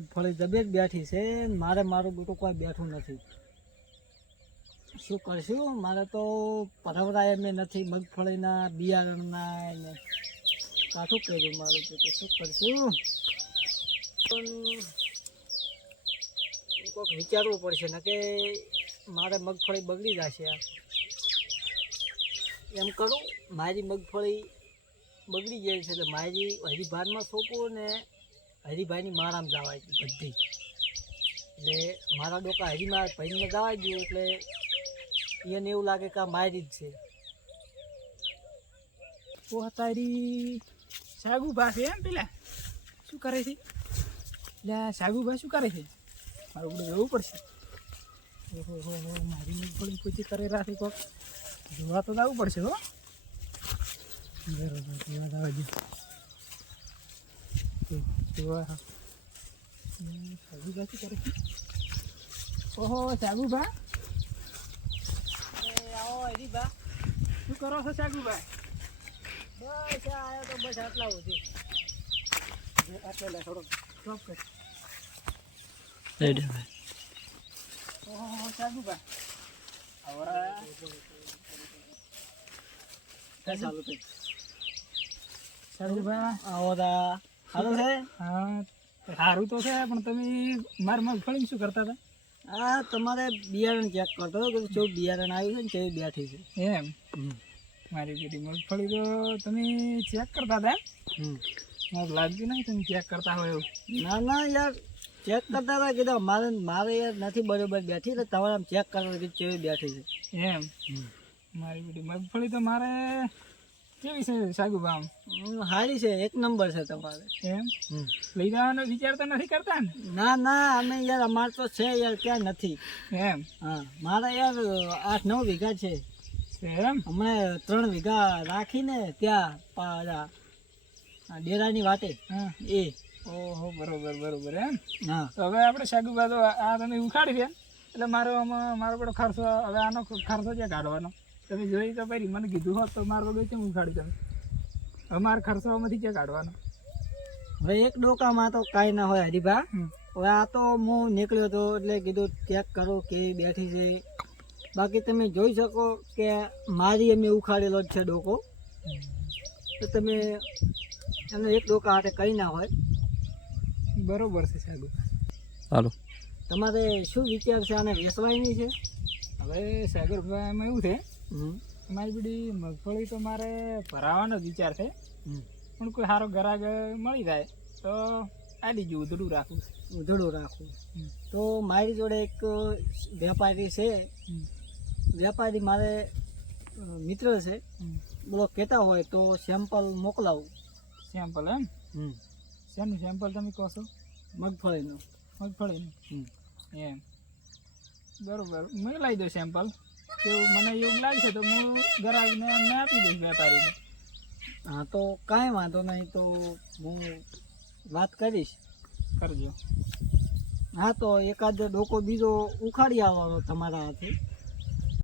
મગફળી જબેજ બેઠી છે ને મારે મારું બેટું કોઈ બેઠું નથી. શું કરશું? મારે તો પરવરાય એમ નથી મગફળીના બિયારણના ને કાઠું કર્યું મારું બેટું. શું કરશું? પણ કોઈક વિચારવું પડશે ને કે મારે મગફળી બગડી જશે. એમ કરું, મારી મગફળી બગડી જાય છે તો મારી હરિભાનમાં સોંપું ને હરિભાઈની મારામાં જવા દઉં બધી. એટલે મારા ડોકા હરિમાં ભાઈને જવા દઉં એટલે એને એવું લાગે કે આ મારી જ છે. તો તારી સાગુભા છે એમ પેલા શું કરે છે? એટલે સાગુભા શું કરે છે? મારું બધું જોવું પડશે. ઓહો મારી મગફળી કોઈ કરે રાખે કોક જોવા તો જવું પડશે. હો બરોબર જોવા જવા દે. જોવા સાગુભા શું કરે છે? ઓહો સાગુભા, આવો હરિભા. શું કરો છો સાગુભા? બસ આવ્યો તો બસ આટલા સુધી. આટલા થોડો સ્ટોપ કર. ઓહો સાગુભા આવરા ચાલુ થઈ. સાગુભા આવો તા સારું છે. હા સારું તો છે પણ તમે મારી મગફળી શું કરતા હતા? હા, તમારે બિયારણ ચેક કરતો હતો કે જો બિયારણ આવ્યું છે ને કેવી બેઠી છે. એમ મારી બધી મગફળી તો તમે ચેક કરતા હતા એમ? મને લાગ્યું નહીં તમે ચેક કરતા હોય એવું. ના ના યાર, ચેક કરતા હતા. કીધું મારે યાર નથી બરોબર બેઠી તો તમારે આમ ચેક કરવા કે કેવી બેઠી છે. એમ મારી બધી મગફળી તો મારે કેવી છે સાગુભા? આમ સારી છે, એક નંબર છે તમારે. એમ લઈ જવાનો વિચાર તો નથી કરતા ને? ના ના, અમે યાર અમારે તો છે યાર, ક્યાં નથી. એમ હા, મારે યાર 8-9 વીઘા છે. એમ અમે 3 વીઘા રાખીને ત્યાં ડેરાની વાટે હા એ. ઓહો બરોબર બરોબર. એમ હા તો હવે આપણે સાગુભા તો આ તમે ઉખાડી છે એટલે મારો બધો ખર્ચો હવે આનો ખર્ચો છે કાઢવાનો. તમે જોઈ તો ભાઈ મને કીધું હોત તો મારો બધું કેમ ઉખાડી તમે? હવે મારો ખર્ચો આમાંથી ક્યાં કાઢવાનો? હવે એક ડોકામાં તો કાંઈ ના હોય હરિભા. હવે આ તો હું નીકળ્યો હતો એટલે કીધું ચેક કરો કેવી બેઠી છે. બાકી તમે જોઈ શકો કે મારી અમે ઉખાડેલો જ છે ડોકો. તો તમે એનો એક ડોકા હાથે કંઈ ના હોય. બરોબર છે સાગુભા. હાલો, તમારે શું વિચાર છે? આને વેચવાની છે? હવે સાગરભા એમાં એવું છે હમ મારી બધી મગફળી તો મારે ભરાવાનો જ વિચાર છે હમ પણ કોઈ સારો ગ્રાહક મળી જાય તો આડી જેવું ઉધડું રાખવું છે. ઉધડું રાખવું. તો મારી જોડે એક વેપારી છે. વેપારી મારે મિત્ર છે. બોલો કહેતા હોય તો સેમ્પલ મોકલાવું. સેમ્પલ એમ? શેનું સેમ્પલ તમે કહો છો? મગફળીનું. મગફળીનું? એમ બરોબર, મોકલાવી દો સેમ્પલ. તો મને એવું લાગશે તો હું ગ્રાહકને અમને આપી દઈશ વેપારીને. હા, તો કાંઈ વાંધો નહીં, તો હું વાત કરીશ. કરજો. હા, તો એકાદ ડોકો બીજો ઉખાડી આવવાનો તમારા હાથે.